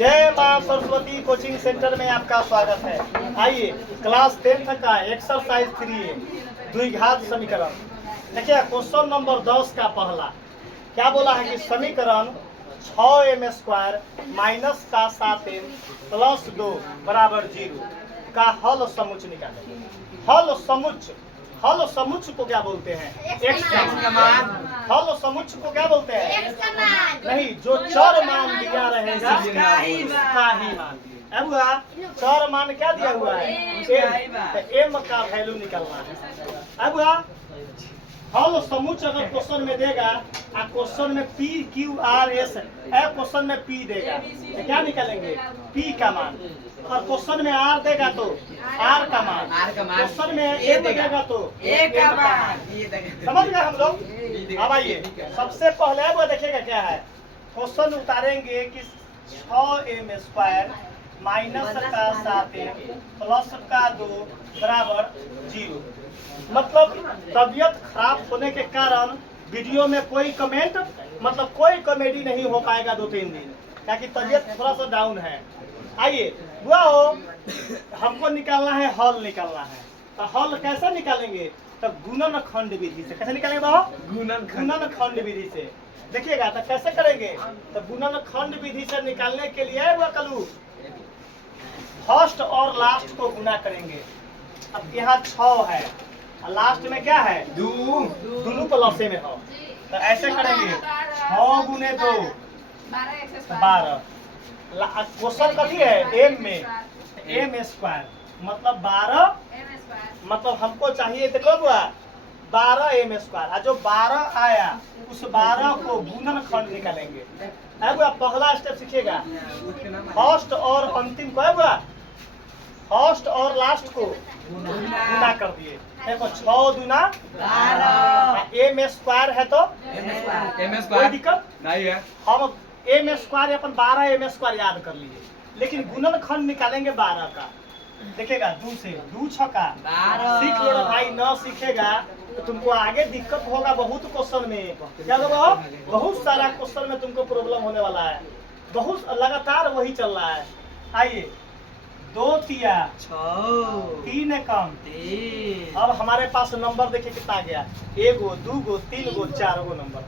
जय मां Saraswati coaching centre में आपका स्वागत है। आइए क्लास 10th का एक्सरसाइज 3 द्विघात समीकरण। देखिए क्वेश्चन नंबर 10 का पहला क्या बोला है कि समीकरण 6m² माइनस का 7m प्लस 2 बराबर 0 का हल समुच्च निकालें। हल समुच्च को क्या बोलते हैं? एक्स का मान। हल समुच्च को क्या बोलते हैं? नहीं, जो चर मान दिया रहेगा उसका ही मान। अब हुआ चर मान क्या दिया हुआ है? एम का वैल्यू निकलना है। अब हुआ हल समुच्च अगर क्वेश्चन में देगा और क्वेश्चन में P Q R S question में पी देगा तो क्या निकालेंगे? पी का मान। और क्वेश्चन में आर देगा तो आर का मान। क्वेश्चन में ए देगा तो ए का मान। समझ गए हम लोग? अब आइए सबसे पहले वो देखिएगा क्या है। क्वेश्चन उतारेंगे कि 6m² माइनस का 7m प्लस का 2 बराबर 0। मतलब तबीयत खराब होने के कारण वीडियो में कोई कमेंट मतलब कोई कॉमेडी नहीं हो पाएगा 2-3 दिन, ताकि तबीयत थोड़ा सा डाउन है। आइए हुआ हो हमको निकालना है, हल निकालना है। तो हल कैसे निकालेंगे? तो गुणनखंड विधि से। कैसे निकालेंगे बाबू? गुणनखंड विधि से। देखिएगा तो कैसे करेंगे? तो गुणनखंड विधि से निकालने के लिए वह कलू फर्स्ट और लास्ट को गुना करेंगे। अब यहाँ 6 है और लास्ट में क्या है? दोनों प्लस में हो, तो ऐसे करेंगे 6 गुने 2 12। क्वेश्चन कथी है? एम में m² मतलब 12 मतलब हमको चाहिए तो कब हुआ 12m²। और जो 12 आया उस 12 को गुणनखंड निकालेंगे। अब पहला स्टेप सीखिएगा, फर्स्ट और अंतिम को हुआ फर्स्ट और लास्ट को गुना कर दिए। देखो 6 दूना 12 m² है तो कोई दिक्कत नहीं है। हम m² अपन 12m² याद कर लिए, लेकिन गुणनखंड निकालेंगे 12 का। देखिएगा 2 से 2 छक्का 12 सीख लो भाई। न सीखेगा तो तुमको आगे दिक्कत होगा बहुत क्वेश्चन में। क्या होगा? बहुत सारा क्वेश्चन में तुमको प्रॉब्लम होने वाला है। बहुत लगातार वही चल रहा है। आइए 2 तिया 3 कम 3। अब हमारे पास नंबर देखिए कितना आ गया? 1 गो 2 गो 3 गो 4 गो नंबर।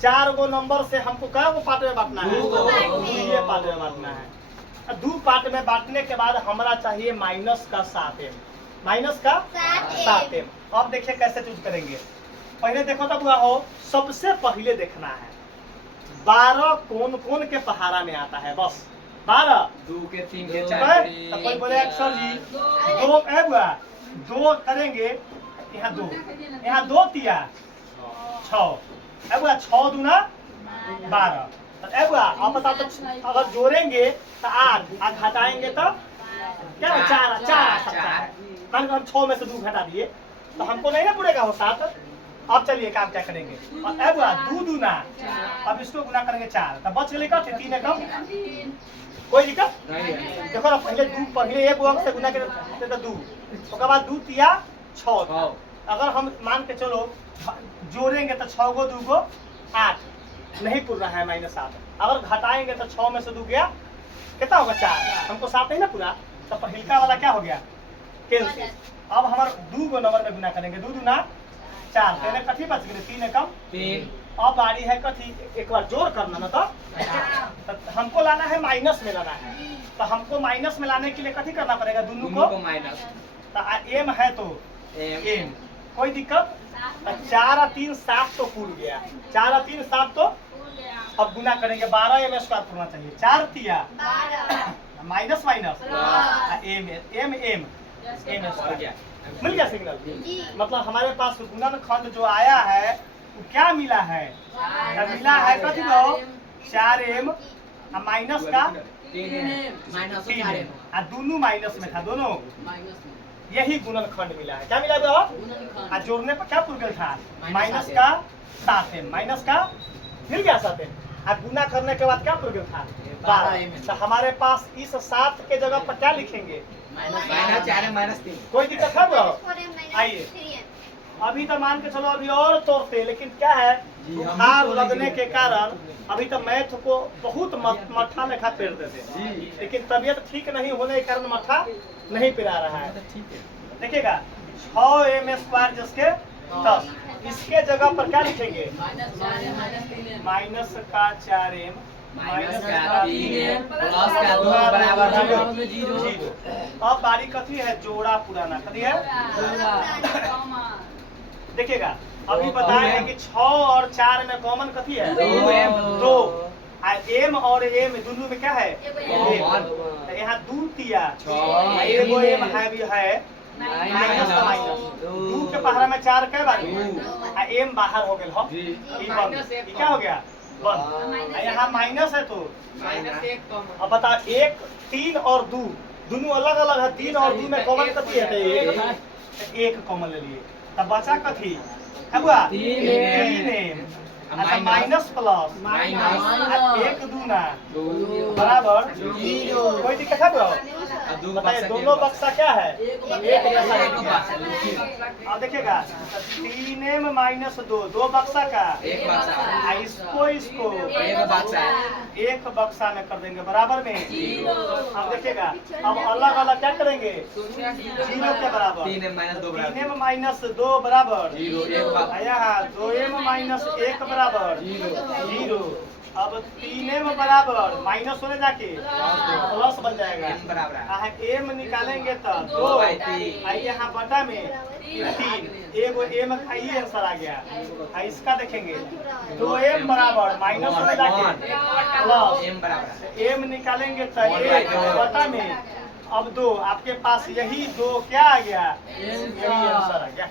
4 गो नंबर से हमको क्या वो पार्ट में बांटना है? ये पार्ट में बांटना है। 2 पार्ट में बांटने के बाद हमारा चाहिए माइनस का 7m। माइनस का 7m। अब देखिए कैसे चूज करेंगे। पहले देखो तब हुआ हो, सबसे पहले देखना है 12 कौन कौन के पहाड़ा में आता है। बस 12 2 के 3 के 4 के। तो कोई बोले सर जी 2 करेंगे। यहाँ 2 यहाँ 2 तिया 6 6 दूना 12। अब बताओ तो अगर जोड़ेंगे तो 8 घटाएंगे तो क्या? 4 हम 6 में से 2 घटा दिए तो हमको नहीं ना पूरेगा हो 7। अब चलिए काम क्या करेंगे? अब 2 दूना, अब इसको गुना करेंगे 4 तो बच गए 3 कम। कोई दिक्कत नहीं। देखो ना पहले एक वक्त से गुना करते तो 2, उसके बाद 2 तिया 6। अगर हम मान के चलो जोड़ेंगे तो 6 गो 2 गो 8 नहीं पूरा है -7। अगर घटाएंगे तो 6 में से 2 गया कितना होगा? 4। हमको 7 नहीं ना पूरा, तो पहिलका वाला क्या हो गया? कैंसिल। अब हमारे 2 गो नंबर में गुना करेंगे। 2 दूना 4 तो कथी बच गए? 3 कम 3। अब बारी है कथी? एक बार जोड़ करना ना तो हमको लाना है माइनस में लाना है। तो हमको माइनस में लाने के लिए कथी करना पड़ेगा? दोनों को माइनस। तो एम है तो एम कोई दिक्कत? 4 और 3 7 तो पूर गया। 4 और 3 7 तो अब गुना करेंगे 12m² पूरना चाहिए। 4 तिया माइनस एम मिल गया सिग्नल। मतलब हमारे पास गुणनखंड जो आया है वो क्या मिला है? मिला है कथी को? 4m माइनस का 3m और दोनों माइनस में था। दोनों यही गुणनखंड मिला है। क्या मिला हुआ? जोड़ने पर क्या पूर गया था? माइनस का 7m। माइनस का मिल गया 7m और गुना करने के बाद क्या पूर गया था? 12। तो हमारे पास इस 7 के जगह पर क्या लिखेंगे? -4 -3। कोई दिक्कत है? आइए अभी तो मान के चलो अभी और तोड़ते, लेकिन क्या है बुखार लगने के कारण अभी तो मैथ को बहुत मट्ठा लेखा पेर देते, लेकिन तबीयत ठीक नहीं होने के कारण मट्ठा नहीं पिला रहा है। देखिएगा 6m² जिसके 10, इसके जगह पर क्या लिखेंगे माइनस का 4m माइनस का 3m प्लस का 2 बराबर 0। अब बारी कथी है जोड़ा पुराना कथी है। देखिएगा अभी बताए हैं कि 6 और 4 में कॉमन कथी है 2। एम और एम दोनों में क्या है तो यहाँ 2 तिया एगो एम है भी है माइनस का माइनस 2 के पहाड़ा में 4 कै बार एम बाहर हो गया क्या हो गया बंद। यहाँ माइनस है तो अब बता 1 3 और 2 दोनों अलग अलग है, 3 और 2 में कॉमन कथी है एक कॉमन ले लिए तब बचा कथी है बुआ 3m अच्छा माइनस प्लस माइनस 1 दूना बराबर 0। कोई दिक्कत है बुआ बताइए दोनों बक्सा क्या है एक जैसा। अब देखिएगा 3m - 2 2 बक्सा का एक बक्सा इसको एक बक्सा में कर देंगे बराबर में 0। अब देखिएगा अब अलग अलग क्या करेंगे 0 के बराबर 3m - 2 बराबर 0। यहाँ 2m - 1 बराबर 0। अब 3m बराबर माइनस होने जाके प्लस बन जाएगा m निकालेंगे तो 2 यहाँ बटा में 3 एगो m का ही आंसर आ गया। इसका देखेंगे 2m बराबर माइनस होने जाके प्लस m निकालेंगे तो 1 बटा में अब 2 आपके पास यही 2 क्या आ गया यही आंसर आ गया।